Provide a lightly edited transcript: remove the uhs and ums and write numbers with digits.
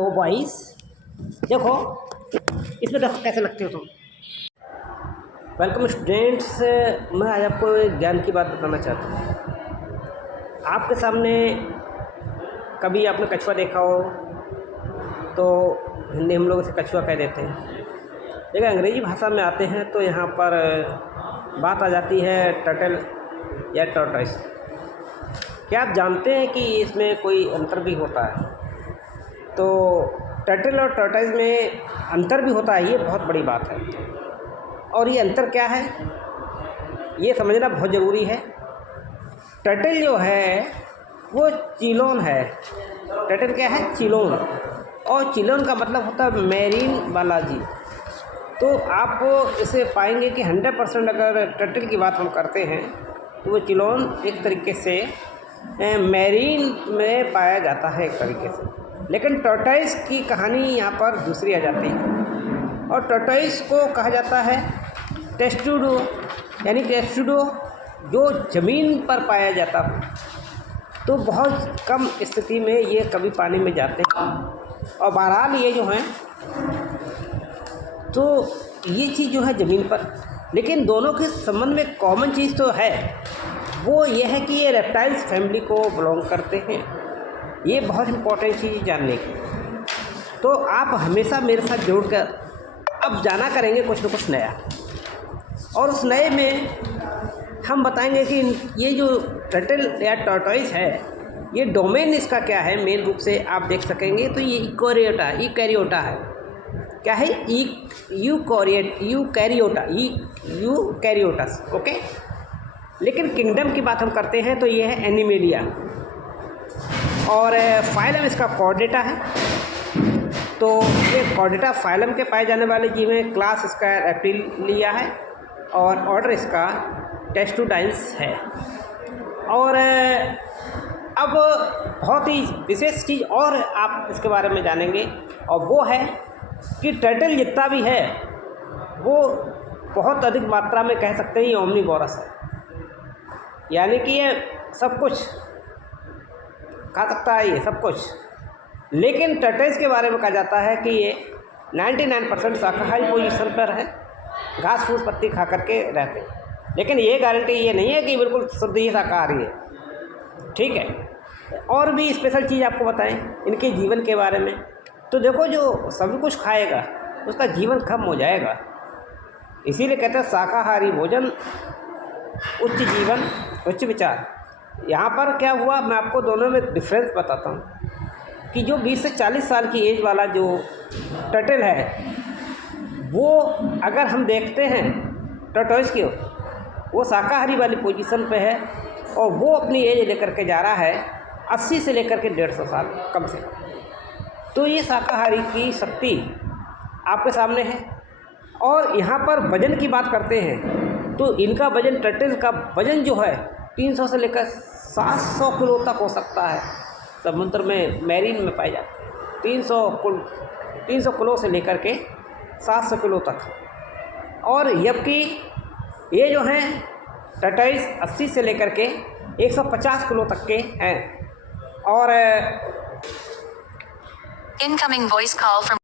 ओ boys, देखो इसमें देखो कैसे लगते हो तुम। वेलकम स्टूडेंट्स, मैं आज आपको एक ज्ञान की बात बताना चाहता हूँ। आपके सामने कभी आपने कछुआ देखा हो तो हिंदी हम लोग इसे कछुआ कह देते हैं, लेकिन अंग्रेज़ी भाषा में आते हैं तो यहाँ पर बात आ जाती है टर्टल या टॉर्टोइस। क्या आप जानते हैं कि इसमें कोई अंतर भी होता है? तो टर्टल और टॉर्टोइस में अंतर भी होता है, ये बहुत बड़ी बात है। और ये अंतर क्या है ये समझना बहुत ज़रूरी है। टर्टल जो है वो चिलोन है। टर्टल क्या है? चिलोन। और चिलोन का मतलब होता है मैरीन वाला जीव। तो आप इसे पाएंगे कि 100% अगर टर्टल की बात हम करते हैं तो वो चिलोन एक तरीके से मैरीन में पाया जाता है एक तरीके से। लेकिन टॉर्टोइस की कहानी यहाँ पर दूसरी आ जाती है। और टॉर्टोइस को कहा जाता है टेस्टुडो, यानी टेस्टुडो जो ज़मीन पर पाया जाता हो। तो बहुत कम स्थिति में ये कभी पानी में जाते हैं। और बहरहाल ये जो हैं तो ये चीज़ जो है ज़मीन पर, लेकिन दोनों के संबंध में कॉमन चीज़ तो है, वो ये है कि ये रेप्टाइल्स फैमिली को बिलोंग करते हैं। ये बहुत इंपॉर्टेंट चीज़ जानने की। तो आप हमेशा मेरे साथ जुड़कर अब जाना करेंगे कुछ न कुछ नया, और उस नए में हम बताएंगे कि ये जो टर्टल या टॉर्टोइस है ये डोमेन इसका क्या है। मेन रूप से आप देख सकेंगे तो ये यूकैरियोटा है। क्या है? यूकैरियोटस। ओके, लेकिन किंगडम की बात हम करते हैं तो ये है एनिमेलिया। और फाइलम इसका कॉर्डेटा है। तो ये कॉर्डेटा फाइलम के पाए जाने वाले जीव हैं। क्लास इसका रेप्टिलिया है और ऑर्डर इसका टेस्टुडाइन्स है। और अब बहुत ही विशेष चीज़ और आप इसके बारे में जानेंगे, और वो है कि टर्टल जितना भी है वो बहुत अधिक मात्रा में कह सकते हैं ये ओमनीवोरस है, यानी कि ये सब कुछ खा सकता है, ये सब कुछ। लेकिन टर्टल्स के बारे में कहा जाता है कि ये 99% शाकाहारी पोजीशन पर है, घास फूस पत्ती खा करके रहते हैं। लेकिन ये गारंटी ये नहीं है कि बिल्कुल शुद्ध ही शाकाहारी है, ठीक है। और भी स्पेशल चीज़ आपको बताएं इनके जीवन के बारे में। तो देखो, जो सभी कुछ खाएगा उसका जीवन खत्म हो जाएगा। इसीलिए कहते हैं शाकाहारी भोजन उच्च जीवन उच्च विचार। यहाँ पर क्या हुआ, मैं आपको दोनों में डिफरेंस बताता हूँ कि जो 20 से 40 साल की एज वाला जो टर्टल है वो अगर हम देखते हैं टॉर्टोइस के, वो शाकाहारी वाली पोजीशन पे है और वो अपनी एज लेकर के जा रहा है 80 से लेकर के 150 साल कम से। तो ये शाकाहारी की शक्ति आपके सामने है। और यहाँ पर वजन की बात करते हैं तो इनका वजन, टर्टल का वजन जो है 300 से लेकर 700 किलो तक हो सकता है। समुद्र में मैरीन में पाए जाते हैं 300 किलो से लेकर के 700 किलो तक। और जबकि ये जो हैं टर्टल्स 80 से लेकर के 150 किलो तक के हैं। और Incoming voice call from